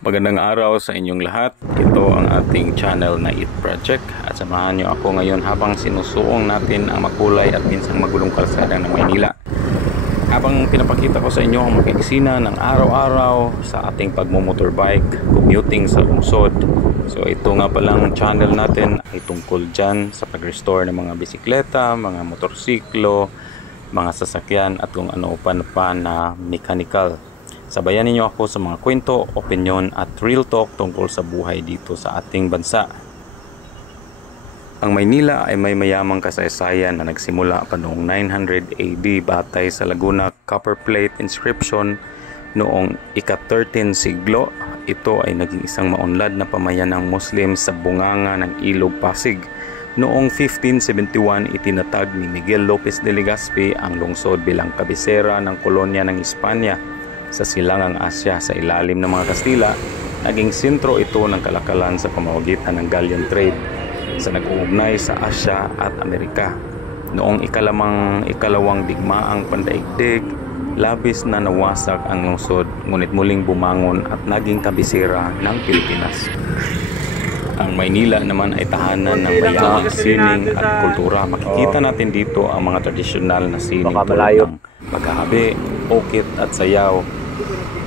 Magandang araw sa inyong lahat. Ito ang ating channel na Eat Project at samahan nyo ako ngayon habang sinusuong natin ang makulay at minsang magulong kalsada ng Maynila. Habang pinapakita ko sa inyo ang mag-iksina ng araw-araw sa ating pagmumotorbike, commuting sa lungsod. So ito nga palang channel natin ay tungkol dyan sa pag-restore ng mga bisikleta, mga motorsiklo, mga sasakyan at kung ano pa na mechanical. Sabayan ninyo ako sa mga kwento, opinion at real talk tungkol sa buhay dito sa ating bansa. Ang Maynila ay may mayamang kasaysayan na nagsimula pa noong 900 AD batay sa Laguna copperplate inscription noong ika-13 siglo. Ito ay naging isang maunlad na pamayanang Muslim sa bunganga ng Ilog Pasig. Noong 1571, itinatag ni Miguel Lopez de Legazpi ang lungsod bilang kabisera ng kolonya ng Espanya sa silangang Asya sa ilalim ng mga Kastila. Naging sentro ito ng kalakalan sa pamamagitan ng galleon trade sa nag-uugnay sa Asya at Amerika. Noong ikalawang digmaang pandaigdig, labis na nawasak ang lungsod ngunit muling bumangon at naging kabisera ng Pilipinas. Ang Maynila naman ay tahanan ng mayamang sining at kultura. Makikita natin dito ang mga tradisyonal na sining tulad ng paghahabi, okit at sayaw.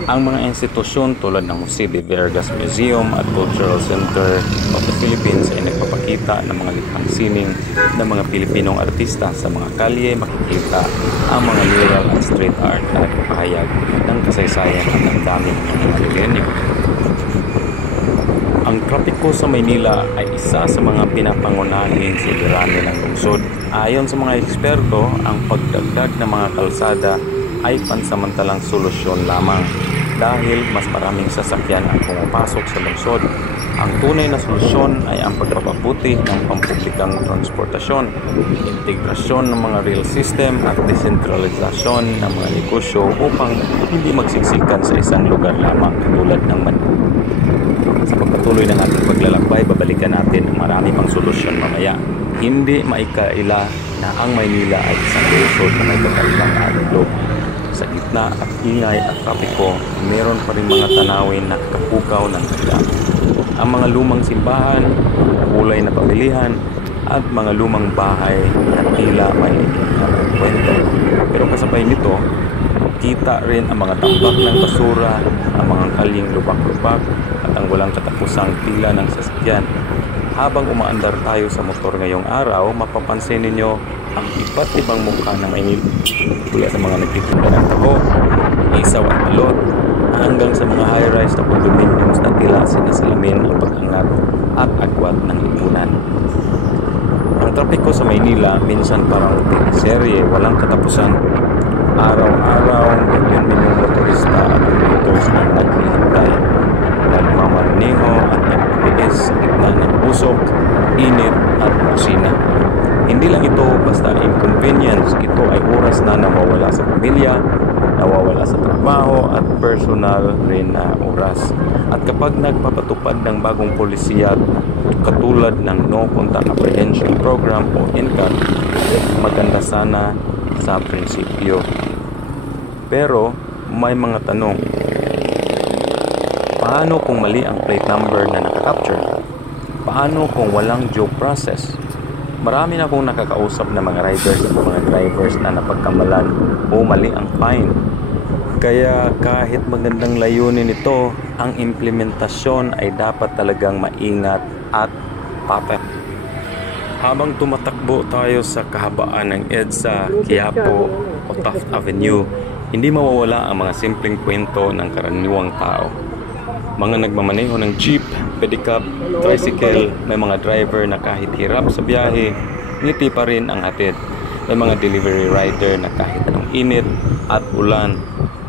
Ang mga institusyon tulad ng Jose de Vergas Museum at Cultural Center of the Philippines ay nagpapakita ng mga likhang sining ng mga Pilipinong artista. Sa mga kalye makikita ang mga mural at street art na nagpapahayag ng kasaysayan at ang daming mga milenyo. Ang trapiko sa Maynila ay isa sa mga pinapangunahing suliranin ng lungsod. Ayon sa mga eksperto, ang pagdagdag ng mga kalsada ay pansamantalang solusyon lamang dahil mas maraming sasakyan ang pumapasok sa lungsod. Ang tunay na solusyon ay ang pagpapabuti ng pampublikang transportasyon, integrasyon ng mga rail system at desentralisasyon ng mga negosyo upang hindi magsiksikan sa isang lugar lamang katulad ng Manila. Sa pagpatuloy ng ating paglalakbay, babalikan natin ang marami pang solusyon mamaya. Hindi maikaila na ang Maynila ay isang lungsod na may kakaibang alog. Sa gitna at ingay at trapiko, meron pa rin mga tanawin na kapukaw ng ganda. Ang mga lumang simbahan, kulay na pamilihan, at mga lumang bahay na tila may kwento. Pero kasabay nito, kita rin ang mga tambak ng basura, ang mga kaling lubak-lubak, at ang walang katapusang pila ng sasakyan. Habang umaandar tayo sa motor ngayong araw, mapapansin ninyo ang iba't ibang mukha ng Maynila. Mula sa mga nagtitinda ng taho, isaw at balot, hanggang sa mga high-rise na condominiums na tila sinasalamin ang pag-angat at agwat ng lipunan. Ang trapiko sa Maynila minsan parang serye, walang katapusan. Araw-araw, milyon-milyong motorista at commuters ang naghihintay, nagmamaneho at nagbibilis sa gitna ng usok, init at busina. Hindi lang ito basta inconvenience, ito ay oras na nawawala sa pamilya, nawawala sa trabaho at personal rin na oras. At kapag nagpapatupad ng bagong polisiya katulad ng No Contact Apprehension Program o NCAP, maganda sana sa prinsipyo. Pero may mga tanong. Paano kung mali ang plate number na naka-capture? Paano kung walang due process? Marami na akong nakakausap na mga riders at mga drivers na napagkamalan o mali ang fine. Kaya kahit magandang layunin ito, ang implementasyon ay dapat talagang maingat at patat. Habang tumatakbo tayo sa kahabaan ng EDSA, Quiapo o Taft Avenue, hindi mawawala ang mga simpleng kwento ng karaniwang tao. Mga nagmamaneho ng jeep, pedicab, tricycle, may mga driver na kahit hirap sa biyahe, ngiti pa rin ang hatid. May mga delivery rider na kahit anong init at ulan,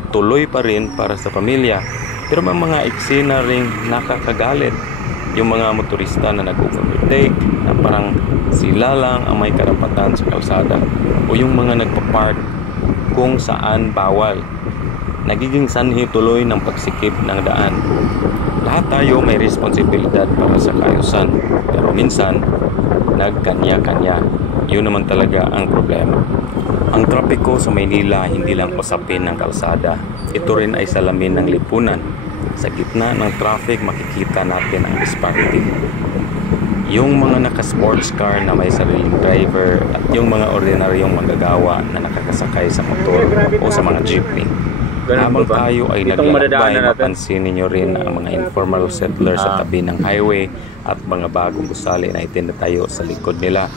tuloy pa rin para sa pamilya. Pero may mga eksena ring nakakagalit. Yung mga motorista na nag-overtake, na parang sila lang ang may karapatan sa kalsada. O yung mga nagpa-park kung saan bawal. Nagiging sanhi tuloy ng pagsikip ng daan. Lahat tayo may responsibilidad para sa kaayusan, pero minsan nagkanya-kanya. Yun naman talaga ang problema. Ang trapiko sa Maynila hindi lang usapin ng kalsada. Ito rin ay salamin ng lipunan. Sa gitna ng traffic, makikita natin ang disparity. Yung mga naka-sports car na may sariling driver at yung mga ordinaryong manggagawa na nakakasakay sa motor o sa mga jeepney. Habang tayo ay naglalakbay, mapansin ninyo rin ang mga informal settlers sa tabi ng highway at mga bagong gusali na itinatayo sa likod nila.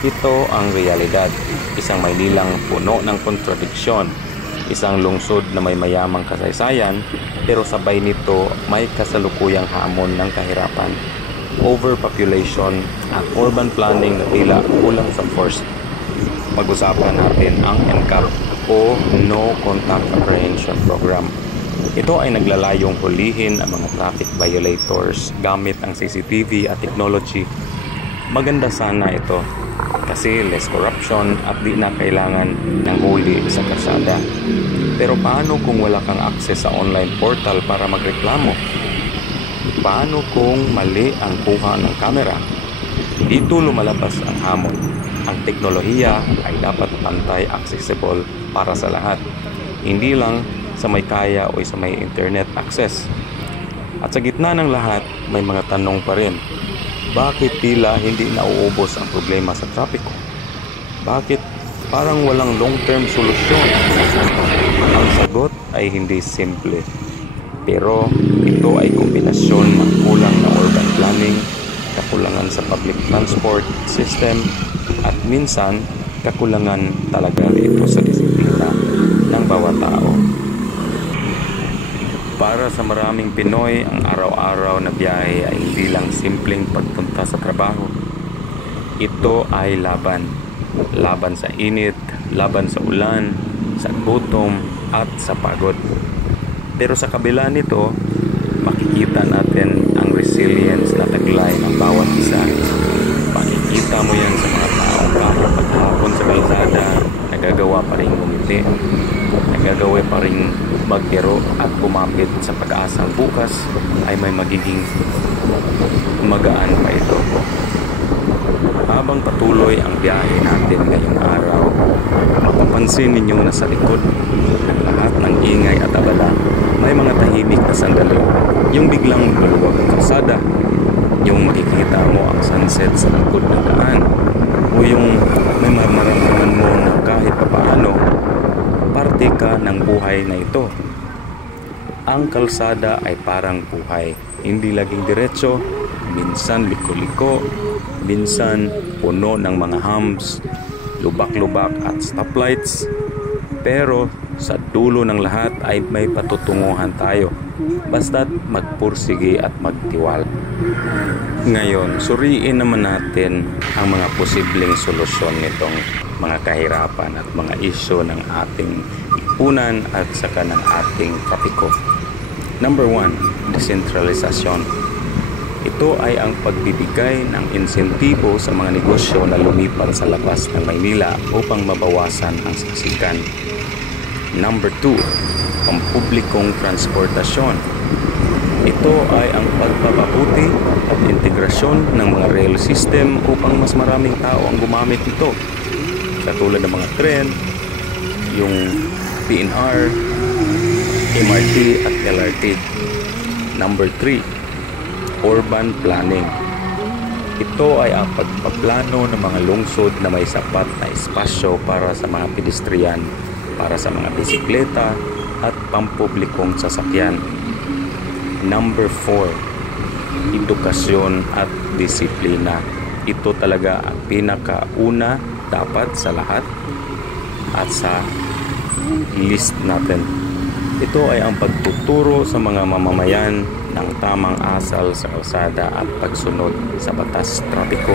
Ito ang realidad. Isang Maynilang puno ng kontradiksyon. Isang lungsod na may mayamang kasaysayan, pero sabay nito may kasalukuyang hamon ng kahirapan, overpopulation at urban planning na tila kulang sa force. Pag-usapan natin ang NCAP o No Contact Apprehension Program. Ito ay naglalayong hulihin ang mga traffic violators gamit ang CCTV at technology. Maganda sana ito kasi less corruption at di na kailangan ng huli sa kalsada. Pero paano kung wala kang access sa online portal para magreklamo? Paano kung mali ang kuha ng kamera? Dito lumalabas ang hamon. Ang teknolohiya ay dapat pantay accessible para sa lahat. Hindi lang sa may kaya o sa may internet access. At sa gitna ng lahat, may mga tanong pa rin. Bakit tila hindi nauubos ang problema sa trapiko? Bakit parang walang long-term solusyon? Ang sagot ay hindi simple. Pero ito ay kombinasyon ng kulang na urban planning, kakulangan sa public transport system, at minsan kakulangan talaga ito sa disiplina ng bawat tao. Para sa maraming Pinoy, ang araw-araw na biyahe ay hindi lang simpleng pagpunta sa trabaho. Ito ay laban. Laban sa init, laban sa ulan, sa gutom, at sa pagod. Pero sa kabila nito, makikita natin ang resilience na taglay ng bawat isa. Makikita mo yan sa mga taong kahit paghapon sa kalsada, nagagawa pa rin ngumiti, nagagawa pa rin magbiro at kumapit sa pag-asang bukas ay may magiging magaan pa ito. Habang patuloy ang biyahe natin ngayong araw, mapapansin ninyo na sa likod ng lahat ng ingay at abala, may mga tahimik na sandali. Yung biglang maluwag ang kalsada, yung makikita mo ang sunset sa likod ng daan, o yung may maramdaman mo na kahit papaano parte ka ng buhay na ito. Ang kalsada ay parang buhay, hindi laging diretso, minsan liko-liko, minsan puno ng mga humps, lubak-lubak at stoplights. Pero sa dulo ng lahat ay may patutunguhan tayo, basta't magpursige at magtiwala. Ngayon, suriin naman natin ang mga posibleng solusyon nitong mga kahirapan at mga isyu ng ating lipunan at saka ng ating trapiko. Number 1, desentralisasyon. Ito ay ang pagbibigay ng insentibo sa mga negosyo na lumipat sa labas ng Maynila upang mabawasan ang siksikan. Number 2, pampublikong transportasyon. Ito ay ang pagpapabuti at integrasyon ng mga rail system upang mas maraming tao ang gumamit nito. Katulad ng mga tren, yung PNR, MRT at LRT. Number 3, urban planning. Ito ay ang pagpaplano ng mga lungsod na may sapat na espasyo para sa mga pedestrian, para sa mga bisikleta at pampublikong sasakyan. Number 4, edukasyon at disiplina. Ito talaga ang pinakauna dapat sa lahat at sa list natin. Ito ay ang pagtuturo sa mga mamamayan ng tamang asal sa kalsada at pagsunod sa batas trapiko.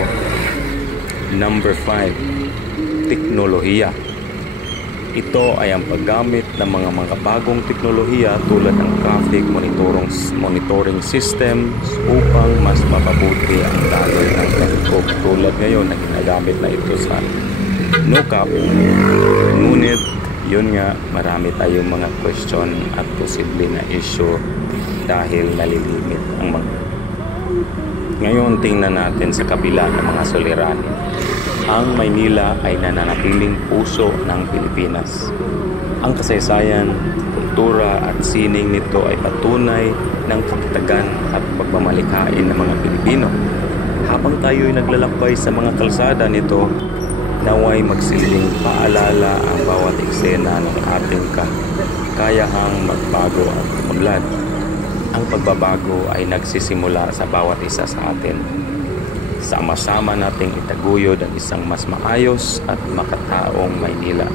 Number 5, teknolohiya. Ito ay ang paggamit ng mga bagong teknolohiya tulad ng traffic monitoring systems upang mas mapabuti ang daloy ng trapiko. Tulad ngayon na ginagamit na ito sa NOCAP. Ngunit yun nga, marami tayong mga question at posible na issue dahil nalilimit ang mga. Ngayon tingnan natin sa kabila ng mga suliranin. Ang Maynila ay nananatiling puso ng Pilipinas. Ang kasaysayan, arkitektura at sining nito ay patunay ng katatagan at pagmamalikhain ng mga Pilipino. Habang tayo'y naglalakbay sa mga kalsada nito, naway magsilbing paalala ang bawat eksena ng ating kayahang magbago at umunlad. Ang pagbabago ay nagsisimula sa bawat isa sa atin. Sama-sama nating itaguyod ang isang mas maayos at makataong Maynila.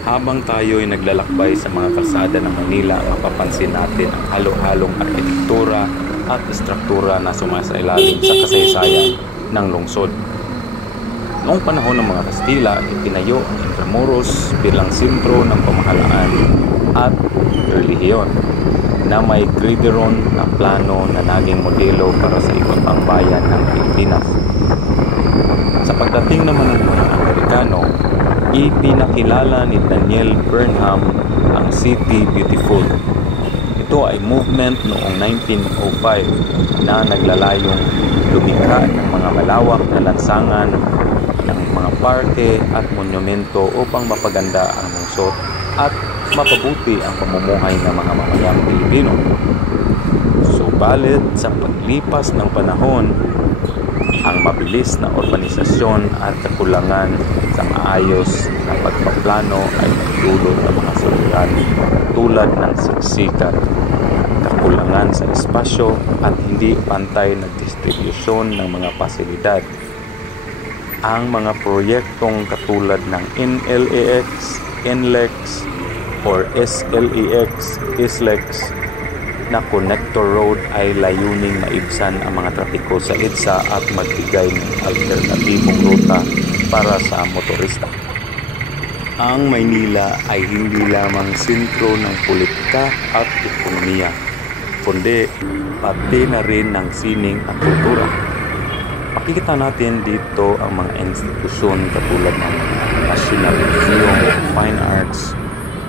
Habang tayo'y naglalakbay sa mga kalsada ng Manila, mapapansin natin ang halo-halong arkitektura at istruktura na sumasailalim sa kasaysayan ng lungsod. Noong panahon ng mga Kastila, itinayo ang Intramuros bilang sentro ng pamahalaan at relihiyon na may gridiron na plano na naging modelo para sa iba't ibang bayan ng Pilipinas. Sa pagdating naman ng mga Amerikano, ipinakilala ni Daniel Burnham ang City Beautiful. Ito ay movement noong 1905 na naglalayong lumikha ng mga malawak na lansangan ng mga parke at monumento upang mapaganda ang lungsod at mapabuti ang pamumuhay ng mga mamayang Pilipino. Subalit sa paglipas ng panahon, ang mabilis na urbanisasyon at kakulangan sa maayos na pagpaplano ay nagdulot ng mga suliranin tulad ng siksikan, kakulangan sa espasyo at hindi pantay na distribusyon ng mga pasilidad. Ang mga proyektong katulad ng NLEX, NLEX, or SLEX, ISLEX na connector road ay layuning maibsan ang mga trapiko sa EDSA at magbigay ng alternatibong ruta para sa motorista. Ang Maynila ay hindi lamang sentro ng politika at ekonomiya, kundi pati na rin ng sining at kultura. Makikita natin dito ang mga institusyon katulad ng National Museum of Fine Arts,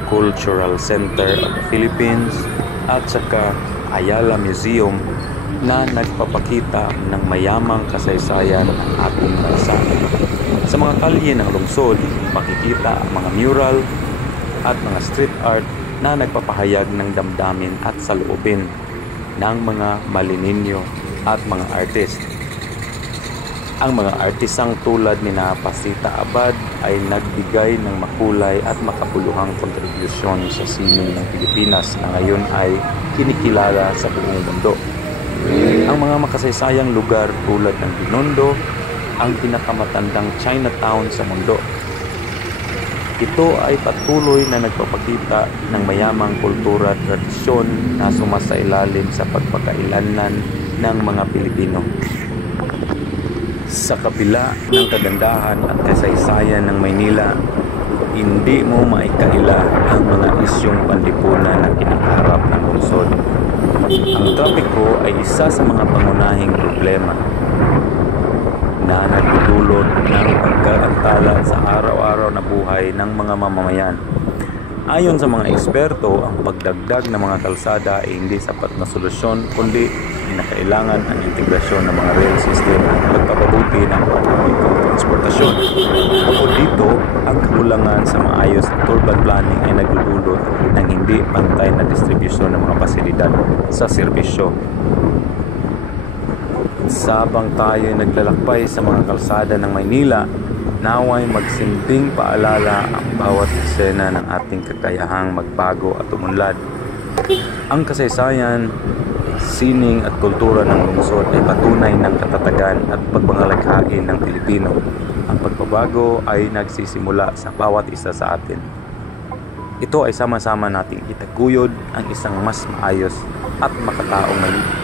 Cultural Center of the Philippines, at saka Ayala Museum na nagpapakita ng mayamang kasaysayan ng ating bansa. Sa mga kalye ng lungsod, makikita ang mga mural at mga street art na nagpapahayag ng damdamin at saloobin ng mga malininyo at mga artist. Ang mga artisang tulad ni Pasita Abad ay nagbigay ng makulay at makabuluhang kontribusyon sa sining ng Pilipinas na ngayon ay kinikilala sa buong mundo. Ang mga makasaysayang lugar tulad ng Binondo, ang pinakamatandang Chinatown sa mundo. Ito ay patuloy na nagpapakita ng mayamang kultura at tradisyon na sumasailalim sa pagpakailanlan ng mga Pilipino. Sa kabila ng kagandahan at kasaysayan ng Maynila, hindi mo maikaila ang mga isyong panlipunan na kinakaharap ng lungsod. Ang trapiko ay isa sa mga pangunahing problema na nagdudulot ng pagkaantala sa araw-araw na buhay ng mga mamamayan. Ayon sa mga eksperto, ang pagdagdag ng mga kalsada ay hindi sapat na solusyon, kundi kinakailangan ang integrasyon ng mga rail system at pagpapabuti ng publikong transportasyon. Bukod dito, ang kakulangan sa maayos at urban planning ay nagdudulot ng hindi pantay na distribusyon ng mga pasilidad sa serbisyo. Sabang tayo naglalakbay sa mga kalsada ng Maynila, naway magsilbing paalala ang bawat eksena ng ating kakayahang magbago at umunlad. Ang kasaysayan, sining at kultura ng lungsod ay patunay ng katatagan at pagbangalaghain ng Pilipino. Ang pagbabago ay nagsisimula sa bawat isa sa atin. Ito ay sama-sama nating itaguyod ang isang mas maayos at makataong Maynila.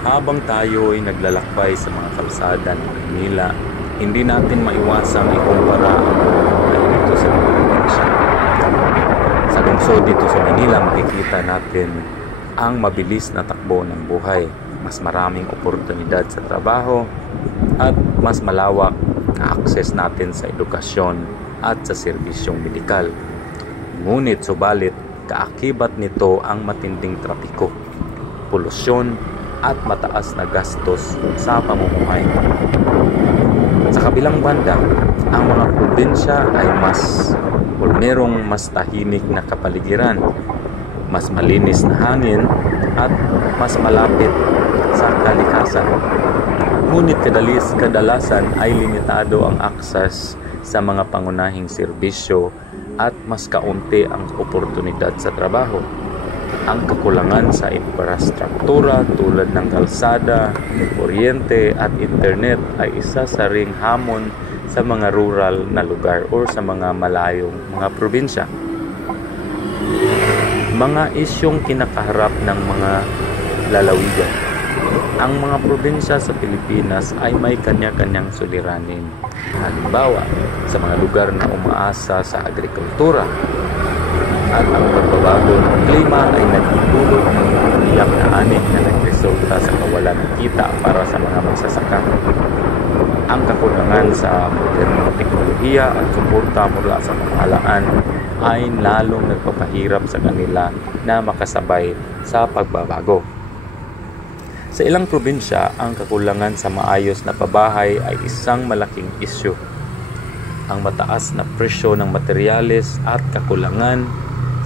Habang tayo ay naglalakbay sa mga kalsada ng Manila, hindi natin maiwasang ikumpara ang pamumuhay dito sa mga probinsya. Sa lungsod dito sa Manila, makikita natin ang mabilis na takbo ng buhay, mas maraming oportunidad sa trabaho, at mas malawak na access natin sa edukasyon at sa serbisyong medikal. Ngunit subalit, kaakibat nito ang matinding trapiko, polusyon, at mataas na gastos sa pamumuhay. Sa kabilang banda, ang mga probinsya ay mas o merong mas tahimik na kapaligiran, mas malinis na hangin at mas malapit sa kalikasan. Ngunit kadalasan ay limitado ang akses sa mga pangunahing serbisyo at mas kaunti ang oportunidad sa trabaho. Ang kakulangan sa infrastruktura tulad ng kalsada, kuryente at internet ay isa sa ring hamon sa mga rural na lugar o sa mga malayong mga probinsya. Mga isyong kinakaharap ng mga lalawigan. Ang mga probinsya sa Pilipinas ay may kanya-kanyang suliranin. Halimbawa, sa mga lugar na umaasa sa agrikultura at ang pagbabago ng klima ay nagtutulog ng tiyak na ani na nagresulta sa kawalan ng kita para sa mga magsasaka. Ang kakulangan sa modernong teknolohiya at suporta mula sa pamahalaan ay lalong nagpapahirap sa kanila na makasabay sa pagbabago. Sa ilang probinsya, ang kakulangan sa maayos na pabahay ay isang malaking isyu. Ang mataas na presyo ng materyales at kakulangan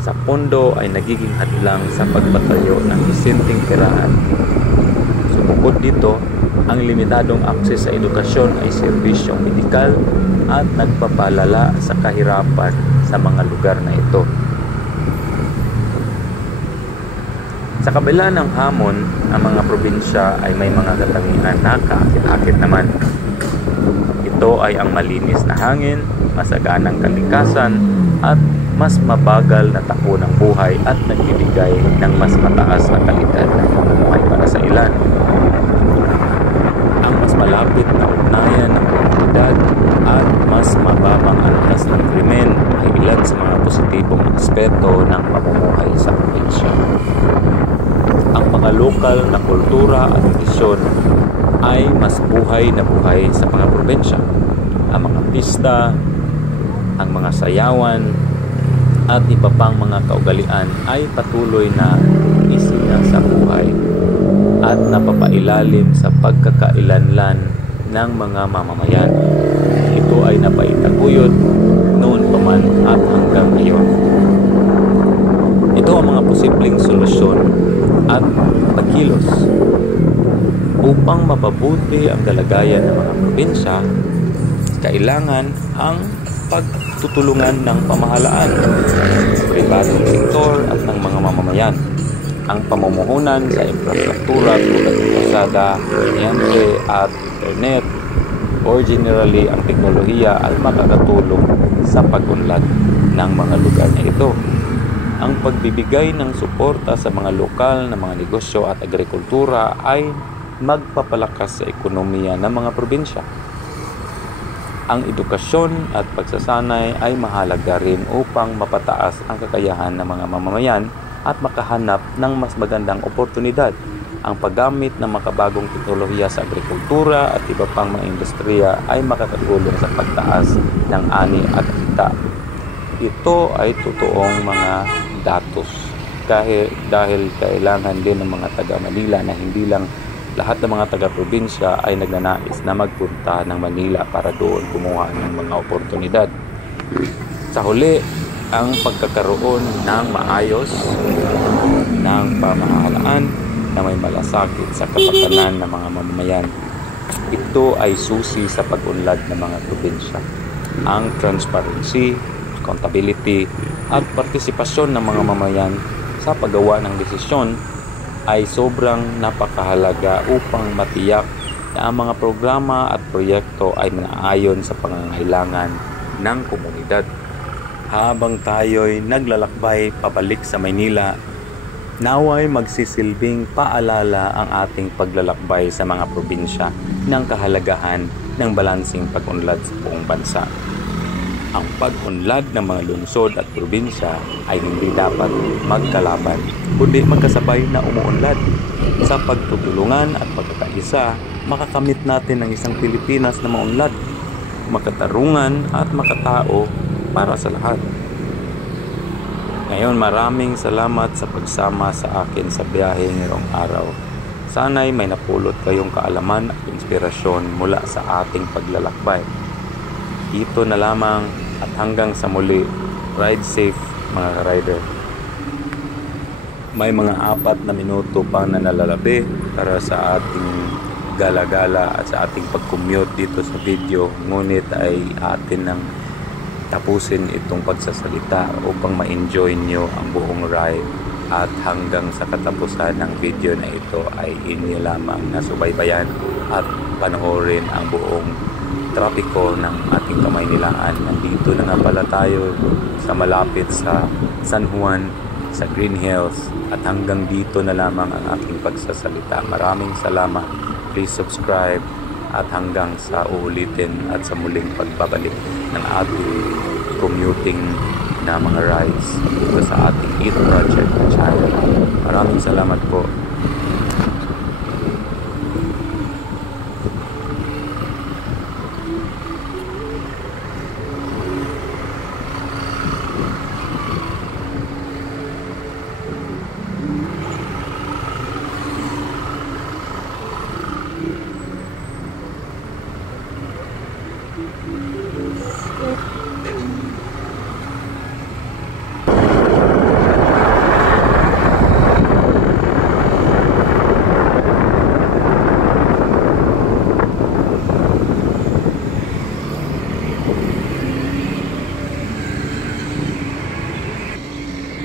sa pondo ay nagiging hadlang sa pagpatayo ng disenteng tirahan. Sumukod dito, ang limitadong akses sa edukasyon ay serbisyong medikal at nagpapalala sa kahirapan sa mga lugar na ito. Sa kabila ng hamon, ang mga probinsya ay may mga katangian na kaakit-akit naman. Ito ay ang malinis na hangin, masaganang kalikasan, at mas mabagal na takbo ng buhay at nagbibigay ng mas mataas na kalidad ng pamumuhay para sa ilan. Ang mas malapit na ugnayan ng komunidad at mas mababang antas ng krimen ay ilan sa mga positibong aspeto ng pamumuhay sa probinsya. Ang mga lokal na kultura at tradisyon ay mas buhay na buhay sa mga probinsya. Ang mga pista, ang mga sayawan, at iba pang mga kaugalian ay patuloy na isina sa buhay at napapailalim sa pagkakailanlan ng mga mamamayan. Ito ay napaitaguyod noon pa man at hanggang ngayon. Ito ang mga posibleng solusyon at pagkilos upang mapabuti ang kalagayan ng mga probinsya. Kailangan ang pagtutulungan ng pamahalaan, pribadong sektor at ng mga mamamayan. Ang pamumuhunan sa infrastruktura tulad ng kalsada, kuryente at internet o generally ang teknolohiya ay makakatulong sa pag-unlad ng mga lugar na ito. Ang pagbibigay ng suporta sa mga lokal na mga negosyo at agrikultura ay magpapalakas sa ekonomiya ng mga probinsya. Ang edukasyon at pagsasanay ay mahalaga rin upang mapataas ang kakayahan ng mga mamamayan at makahanap ng mas magandang oportunidad. Ang paggamit ng makabagong teknolohiya sa agrikultura at iba pang mga industriya ay makakatulong sa pagtaas ng ani at kita. Ito ay totoong mga datos dahil kailangan din ng mga taga Manila na hindi lang lahat ng mga taga-probinsya ay nagnanais na magpunta ng Manila para doon kumuha ng mga oportunidad. Sa huli, ang pagkakaroon ng maayos ng pamahalaan na may malasakit sa kapakanan ng mga mamamayan, ito ay susi sa pag-unlad ng mga probinsya. Ang transparency, accountability at partisipasyon ng mga mamamayan sa paggawa ng desisyon ay sobrang napakahalaga upang matiyak na ang mga programa at proyekto ay naayon sa pangangailangan ng komunidad. Habang tayo'y naglalakbay pabalik sa Maynila, naway magsisilbing paalala ang ating paglalakbay sa mga probinsya ng kahalagahan ng balansing pag-unlad sa buong bansa. Ang pag-unlad ng mga lungsod at probinsya ay hindi dapat magkalaban, kundi magkasabay na umuunlad. Sa pagtutulungan at pagkakaisa, makakamit natin ang isang Pilipinas na maunlad, makatarungan at makatao para sa lahat. Ngayon, maraming salamat sa pagsama sa akin sa biyahe ngayong araw. Sana'y may napulot kayong kaalaman at inspirasyon mula sa ating paglalakbay. Ito na lamang at hanggang sa muli, Ride safe mga ka-rider. May mga 4 na minuto pa na nalalabi para sa ating gala-gala at sa ating pag-commute dito sa video. Ngunit ay atin nang tapusin itong pagsasalita upang ma-enjoy nyo ang buong ride. At hanggang sa katapusan ng video na ito ay inyo lamang na subaybayan at panoorin ang buong trapiko ng ating Kamaynilaan. Nandito na nga pala tayo sa malapit sa San Juan, sa Green Hills, at hanggang dito na lamang ang aking pagsasalita. Maraming salamat. Please subscribe at hanggang sa uulitin at sa muling pagbabalik ng ating commuting na mga rides dito sa ating Eat Project channel. Maraming salamat po.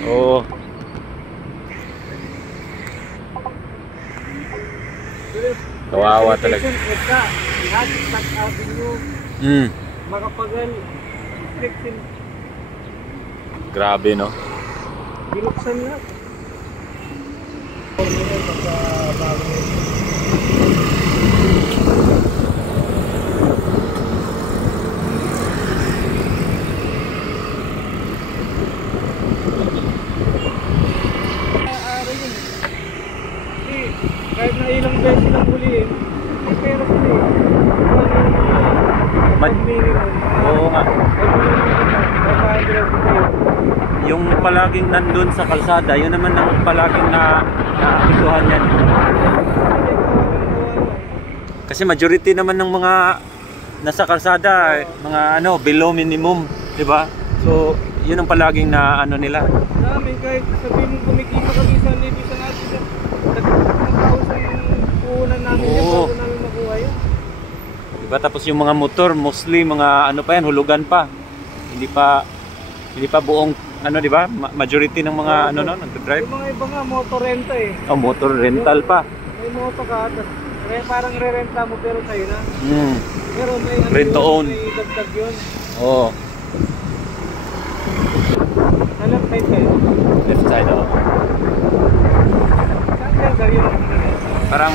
Oh. Kawawa talaga. Makapagal. Grabe, no? Binuksan na. Kahit na ilang beses lang huliin, may pera sila eh. Oo nga. Yung palaging nandun sa kalsada, yun naman ang palaging naapektuhan yan. Kasi majority naman ng mga nasa kalsada, mga below minimum, di ba? So, yun ang palaging na nila. Dami, kahit sabihin mong kumikita kami sa libisa natin, nag-1,000 yung puhunan namin yan bago namin makuha yun. Diba? Tapos yung mga motor, mostly mga pa yan, hulugan pa. Hindi pa buong di ba? Majority ng mga nagdadrive. Yung mga iba nga motor renta eh. Oh, motor rental pa. May motor ka, parang re-renta mo pero sa'yo na. Pero may rent to own. May dagdag yun. Oo. Left side kayo? Left side, oo. Saan kayo yun? Parang